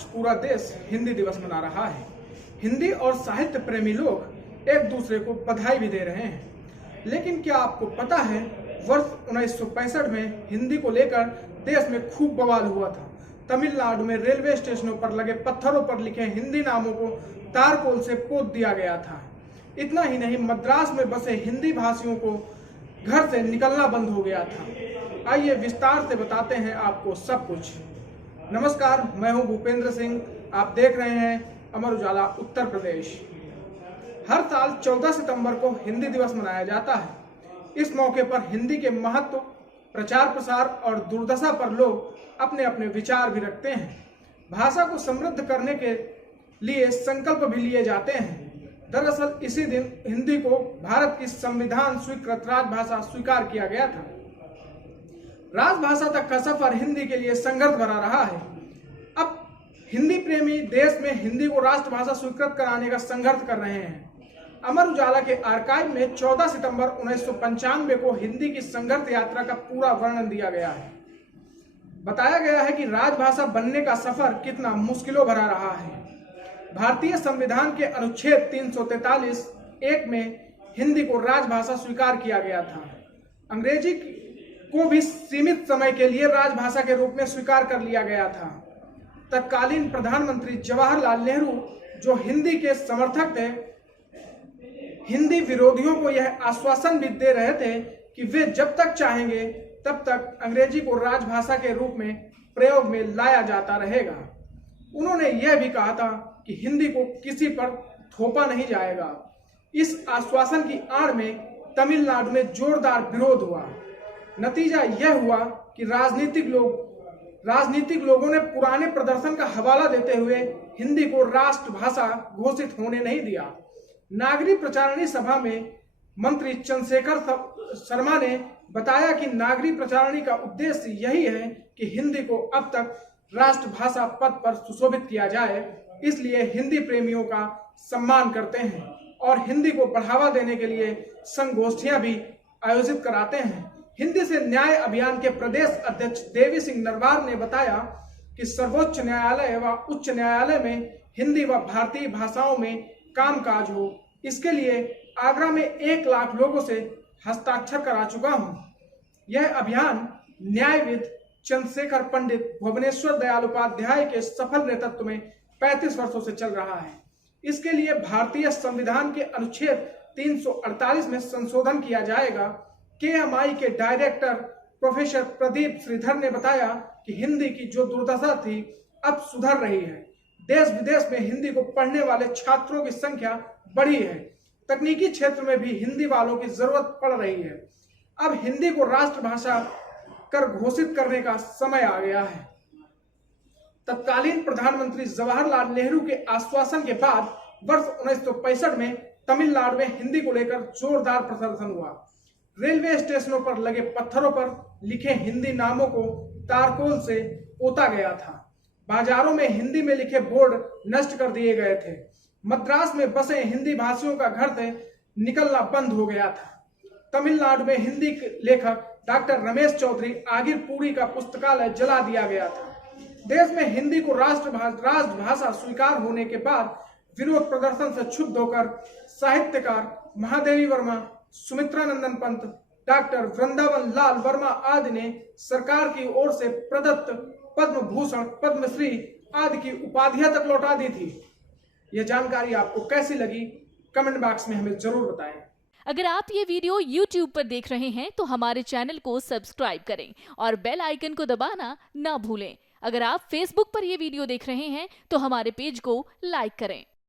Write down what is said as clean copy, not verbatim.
आज पूरा देश हिंदी दिवस मना रहा है। हिंदी और साहित्य प्रेमी लोग एक दूसरे को बधाई भी दे रहे हैं। लेकिन क्या आपको पता है, वर्ष 1965 में हिंदी को लेकर देश में खूब बवाल हुआ था। तमिलनाडु में रेलवे स्टेशनों पर लगे पत्थरों पर लिखे हिंदी नामों को तारकोल से पोत दिया गया था। इतना ही नहीं, मद्रास में बसे हिंदी भाषियों को घर से निकलना बंद हो गया था। आइए विस्तार से बताते हैं आपको सब कुछ। नमस्कार, मैं हूं भूपेंद्र सिंह। आप देख रहे हैं अमर उजाला उत्तर प्रदेश। हर साल 14 सितंबर को हिंदी दिवस मनाया जाता है। इस मौके पर हिंदी के महत्व, प्रचार प्रसार और दुर्दशा पर लोग अपने अपने विचार भी रखते हैं। भाषा को समृद्ध करने के लिए संकल्प भी लिए जाते हैं। दरअसल इसी दिन हिंदी को भारत की संविधान स्वीकृत राजभाषा स्वीकार किया गया था। राजभाषा तक का सफर हिंदी के लिए संघर्ष भरा रहा है। अब हिंदी प्रेमी देश में हिंदी को राष्ट्रभाषा स्वीकृत कराने का संघर्ष कर रहे हैं। अमर उजाला के आर्काइव में 14 सितंबर 1995 को हिंदी की संघर्ष यात्रा का पूरा वर्णन दिया गया है। बताया गया है कि राजभाषा बनने का सफर कितना मुश्किलों भरा रहा है। भारतीय संविधान के अनुच्छेद 343(1) में हिंदी को राजभाषा स्वीकार किया गया था। अंग्रेजी को भी सीमित समय के लिए राजभाषा के रूप में स्वीकार कर लिया गया था। तत्कालीन प्रधानमंत्री जवाहरलाल नेहरू, जो हिंदी के समर्थक थे, हिंदी विरोधियों को यह आश्वासन भी दे रहे थे कि वे जब तक चाहेंगे तब तक अंग्रेजी को राजभाषा के रूप में प्रयोग में लाया जाता रहेगा। उन्होंने यह भी कहा था कि हिंदी को किसी पर थोपा नहीं जाएगा। इस आश्वासन की आड़ में तमिलनाडु में जोरदार विरोध हुआ। नतीजा यह हुआ कि राजनीतिक लोगों ने पुराने प्रदर्शन का हवाला देते हुए हिंदी को राष्ट्रभाषा घोषित होने नहीं दिया। नागरी प्रचारणी सभा में मंत्री चंद्रशेखर शर्मा ने बताया कि नागरी प्रचारणी का उद्देश्य यही है कि हिंदी को अब तक राष्ट्रभाषा पद पर सुशोभित किया जाए। इसलिए हिंदी प्रेमियों का सम्मान करते हैं और हिंदी को बढ़ावा देने के लिए संगोष्ठियां भी आयोजित कराते हैं। हिंदी से न्याय अभियान के प्रदेश अध्यक्ष देवी सिंह नरवार ने बताया कि सर्वोच्च न्यायालय व उच्च न्यायालय में हिंदी व भारतीय भाषाओं में कामकाज हो, इसके लिए आगरा में 1 लाख लोगों से हस्ताक्षर करा चुका हूं। यह अभियान न्यायविद चंद्रशेखर पंडित भुवनेश्वर दयाल उपाध्याय के सफल नेतृत्व में 35 वर्षों से चल रहा है। इसके लिए भारतीय संविधान के अनुच्छेद 348 में संशोधन किया जाएगा। KMI के डायरेक्टर प्रोफेसर प्रदीप श्रीधर ने बताया कि हिंदी की जो दुर्दशा थी अब सुधर रही है। देश विदेश में हिंदी को पढ़ने वाले छात्रों की संख्या बढ़ी है। तकनीकी क्षेत्र में भी हिंदी वालों की जरूरत पड़ रही है। अब हिंदी को राष्ट्रभाषा कर घोषित करने का समय आ गया है। तत्कालीन प्रधानमंत्री जवाहरलाल नेहरू के आश्वासन के बाद वर्ष 1965 में तमिलनाडु में हिंदी को लेकर जोरदार प्रदर्शन हुआ। रेलवे स्टेशनों पर लगे पत्थरों पर लिखे हिंदी नामों को तारकोल से पोता गया था। बाजारों में हिंदी में लिखे बोर्ड नष्ट कर दिए गए थे। मद्रास में बसे हिंदी भाषियों का घर से निकलना बंद हो गया था। तमिलनाडु में हिंदी लेखक डॉक्टर रमेश चौधरी आगिरपुरी का पुस्तकालय जला दिया गया था। देश में हिंदी को राजभाषा स्वीकार होने के बाद विरोध प्रदर्शन से क्षुब्ध होकर साहित्यकार महादेवी वर्मा, सुमित्रा नंदन पंत, डॉक्टर वृंदावन लाल वर्मा आदि ने सरकार की ओर से प्रदत्त पद्म भूषण, पद्मश्री आदि की उपाधियां तक लौटा दी थी। यह जानकारी आपको कैसी लगी, कमेंट बॉक्स में हमें जरूर बताएं। अगर आप ये वीडियो YouTube पर देख रहे हैं तो हमारे चैनल को सब्सक्राइब करें और बेल आइकन को दबाना ना भूलें। अगर आप Facebook पर ये वीडियो देख रहे हैं तो हमारे पेज को लाइक करें।